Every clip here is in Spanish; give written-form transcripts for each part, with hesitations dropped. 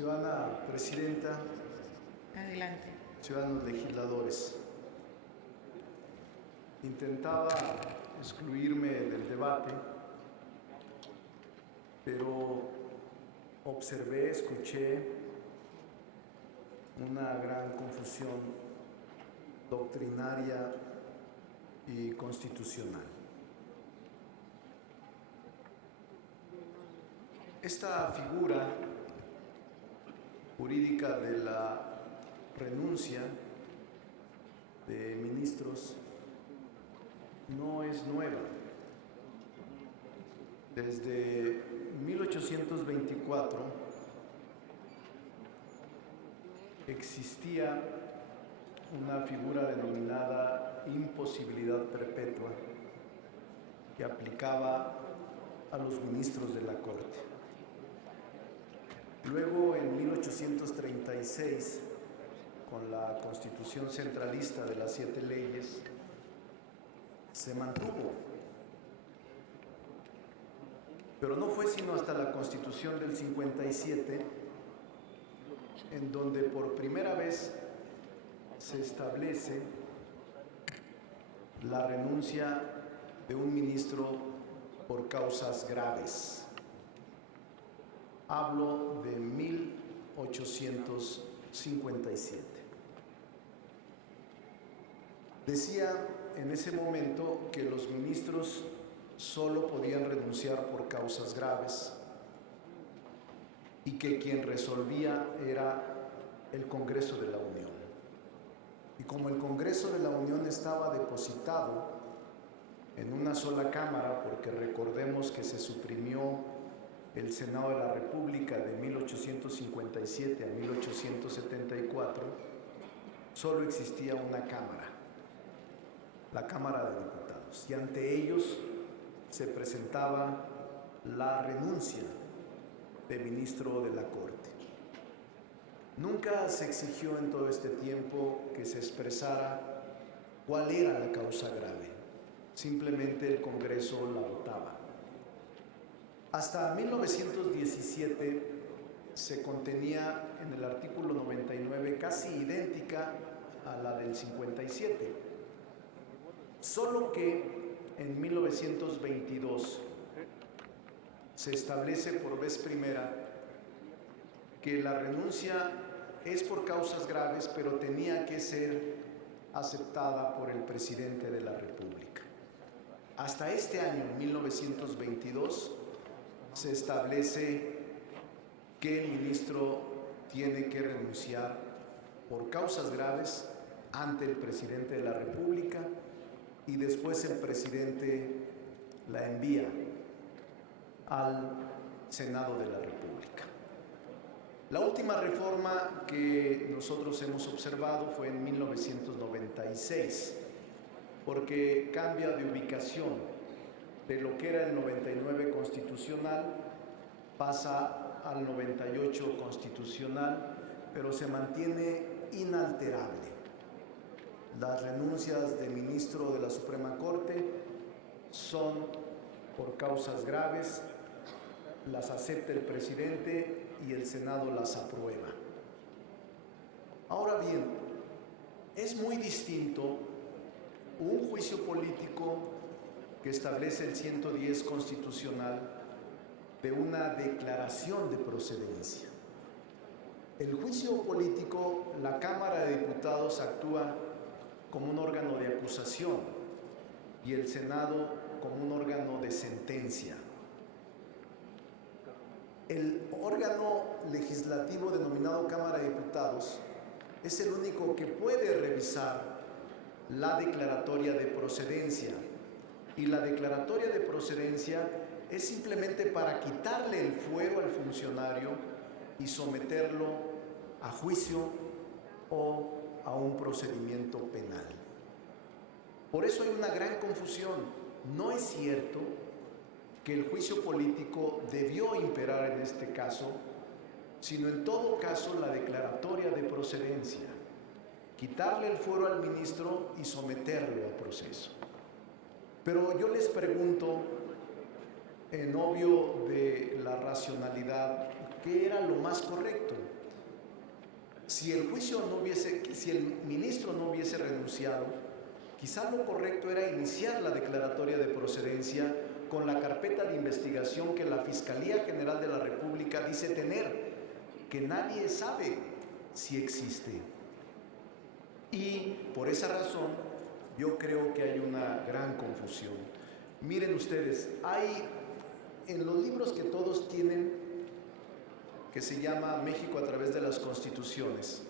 Ciudadana Presidenta, Adelante. ciudadanos legisladores, intentaba excluirme del debate, pero observé, escuché una gran confusión doctrinaria y constitucional. Esta figura jurídica de la renuncia de ministros no es nueva. Desde 1824 existía una figura denominada imposibilidad perpetua que aplicaba a los ministros de la Corte. Luego, en 1836, con la Constitución centralista de las 7 leyes, se mantuvo. Pero no fue sino hasta la Constitución del 57 en donde por primera vez se establece la renuncia de un ministro por causas graves. Hablo de 1857. Decía en ese momento que los ministros solo podían renunciar por causas graves y que quien resolvía era el Congreso de la Unión. Y como el Congreso de la Unión estaba depositado en una sola Cámara, porque recordemos que se suprimió el Senado de la República de 1857 a 1874, solo existía una Cámara, la Cámara de Diputados, y ante ellos se presentaba la renuncia de ministro de la Corte. Nunca se exigió en todo este tiempo que se expresara cuál era la causa grave, simplemente el Congreso la votaba. Hasta 1917 se contenía en el artículo 99, casi idéntica a la del 57, solo que en 1922 se establece por vez primera que la renuncia es por causas graves, pero tenía que ser aceptada por el presidente de la República. Hasta este año, 1922, se establece que el ministro tiene que renunciar por causas graves ante el presidente de la República y después el presidente la envía al Senado de la República. La última reforma que nosotros hemos observado fue en 1996, porque cambia de ubicación. De lo que era el 99 constitucional pasa al 98 constitucional, pero se mantiene inalterable. Las renuncias de ministro de la Suprema Corte son por causas graves, las acepta el presidente y el Senado las aprueba. Ahora bien, es muy distinto un juicio político que establece el 110 constitucional de una declaración de procedencia. El juicio político, la Cámara de Diputados actúa como un órgano de acusación y el Senado como un órgano de sentencia. El órgano legislativo denominado Cámara de Diputados es el único que puede revisar la declaratoria de procedencia. Y la declaratoria de procedencia es simplemente para quitarle el fuero al funcionario y someterlo a juicio o a un procedimiento penal. Por eso hay una gran confusión. No es cierto que el juicio político debió imperar en este caso, sino en todo caso la declaratoria de procedencia, quitarle el fuero al ministro y someterlo a proceso. Pero yo les pregunto, en obvio de la racionalidad, ¿qué era lo más correcto? si el ministro no hubiese renunciado, quizá lo correcto era iniciar la declaratoria de procedencia con la carpeta de investigación que la Fiscalía General de la República dice tener, que nadie sabe si existe. Y por esa razón yo creo que hay una gran confusión. Miren ustedes, hay en los libros que todos tienen, que se llama México a través de las Constituciones,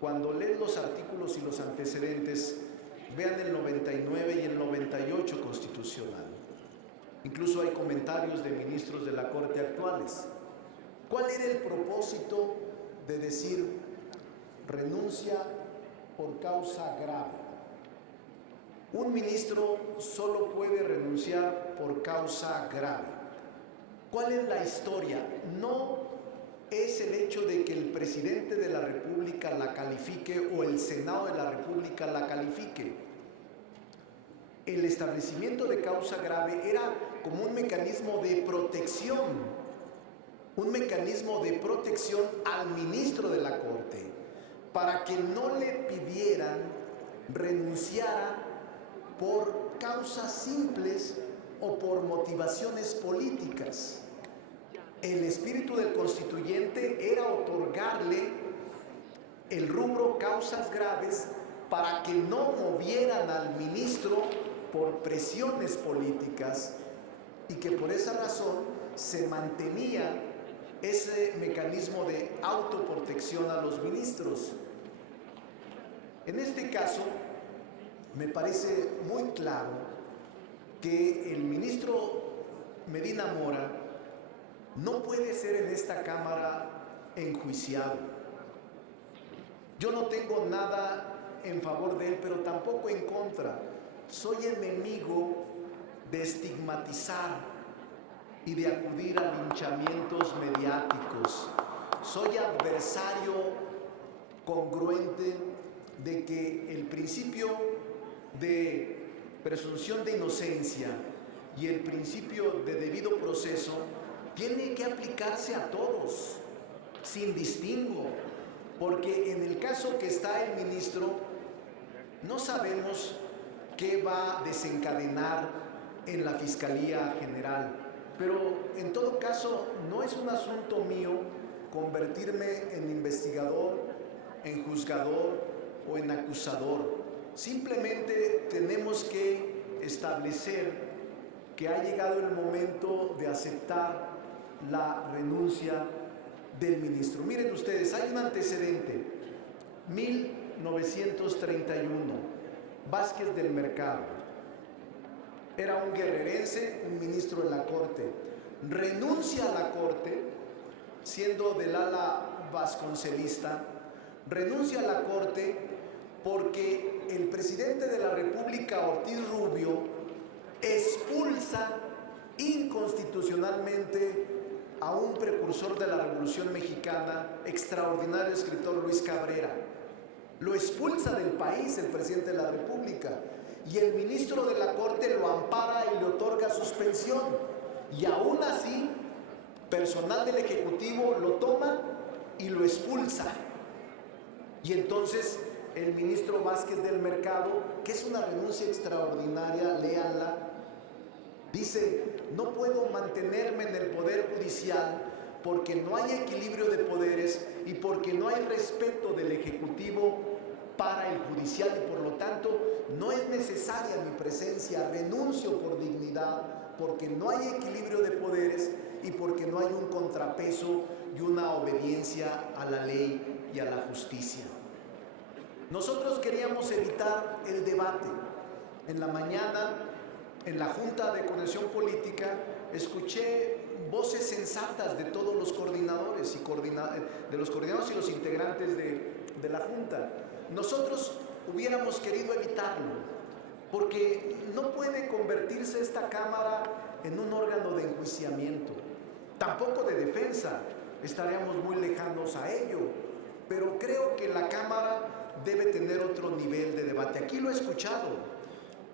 cuando leen los artículos y los antecedentes, vean el 99 y el 98 constitucional. Incluso hay comentarios de ministros de la Corte actuales. ¿Cuál era el propósito de decir renuncia por causa grave? Un ministro solo puede renunciar por causa grave. ¿Cuál es la historia? No es el hecho de que el presidente de la República la califique o el Senado de la República la califique. El establecimiento de causa grave era como un mecanismo de protección al ministro de la Corte, para que no le pidieran renunciara por causas simples o por motivaciones políticas. El espíritu del constituyente era otorgarle el rubro causas graves para que no movieran al ministro por presiones políticas, y que por esa razón se mantenía ese mecanismo de autoprotección a los ministros. En este caso, me parece muy claro que el ministro Medina Mora no puede ser en esta Cámara enjuiciado. Yo no tengo nada en favor de él, pero tampoco en contra. Soy enemigo de estigmatizar y de acudir a linchamientos mediáticos. Soy adversario congruente de que el principio de presunción de inocencia y el principio de debido proceso tiene que aplicarse a todos, sin distingo, porque en el caso que está el ministro, no sabemos qué va a desencadenar en la Fiscalía General, pero en todo caso no es un asunto mío convertirme en investigador, en juzgador o en acusador. Simplemente tenemos que establecer que ha llegado el momento de aceptar la renuncia del ministro. Miren ustedes, hay un antecedente, 1931, Vázquez del Mercado, era un guerrerense, un ministro de la Corte, renuncia a la Corte, siendo del ala vasconcelista, renuncia a la Corte porque el presidente de la República, Ortiz Rubio, expulsa inconstitucionalmente a un precursor de la Revolución Mexicana, extraordinario escritor Luis Cabrera. Lo expulsa del país el presidente de la República, y el ministro de la Corte lo ampara y le otorga suspensión, y aún así personal del Ejecutivo lo toma y lo expulsa. Y entonces el ministro Vázquez del Mercado, que es una renuncia extraordinaria, léanla, dice: no puedo mantenerme en el Poder Judicial porque no hay equilibrio de poderes y porque no hay respeto del Ejecutivo para el Judicial, y por lo tanto no es necesaria mi presencia. Renuncio por dignidad, porque no hay equilibrio de poderes y porque no hay un contrapeso y una obediencia a la ley y a la justicia. Nosotros queríamos evitar el debate. En la mañana, en la Junta de Coordinación Política, escuché voces sensatas de todos los coordinadores de los coordinadores y los integrantes de la Junta. Nosotros hubiéramos querido evitarlo, porque no puede convertirse esta Cámara en un órgano de enjuiciamiento, tampoco de defensa, estaríamos muy lejanos a ello, pero creo que la Cámara debe tener otro nivel de debate. Aquí lo he escuchado,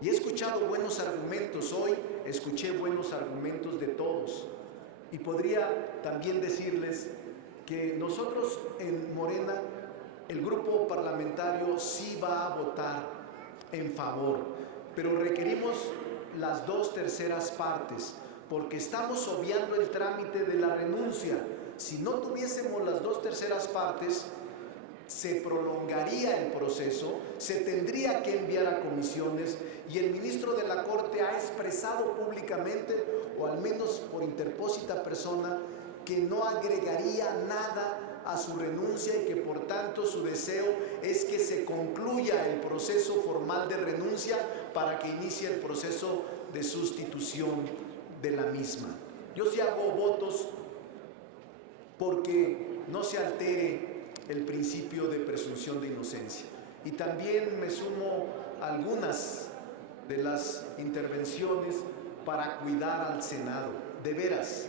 y he escuchado buenos argumentos. Hoy escuché buenos argumentos de todos, y podría también decirles que nosotros en Morena, el grupo parlamentario sí va a votar en favor, pero requerimos las 2/3 partes, porque estamos obviando el trámite de la renuncia. Si no tuviésemos las 2/3 partes, se prolongaría el proceso, se tendría que enviar a comisiones y el ministro de la Corte ha expresado públicamente, o al menos por interpósita persona, que no agregaría nada a su renuncia y que por tanto su deseo es que se concluya el proceso formal de renuncia para que inicie el proceso de sustitución de la misma. Yo sí hago votos porque no se altere el principio de presunción de inocencia. Y también me sumo a algunas de las intervenciones para cuidar al Senado. De veras,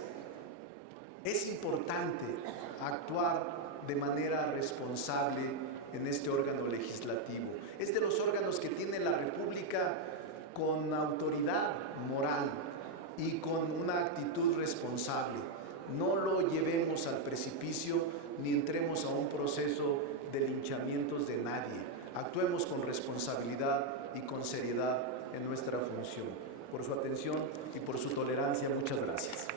es importante actuar de manera responsable en este órgano legislativo. Es de los órganos que tiene la República con autoridad moral y con una actitud responsable. No lo llevemos al precipicio ni entremos a un proceso de linchamientos de nadie. Actuemos con responsabilidad y con seriedad en nuestra función. Por su atención y por su tolerancia, muchas gracias.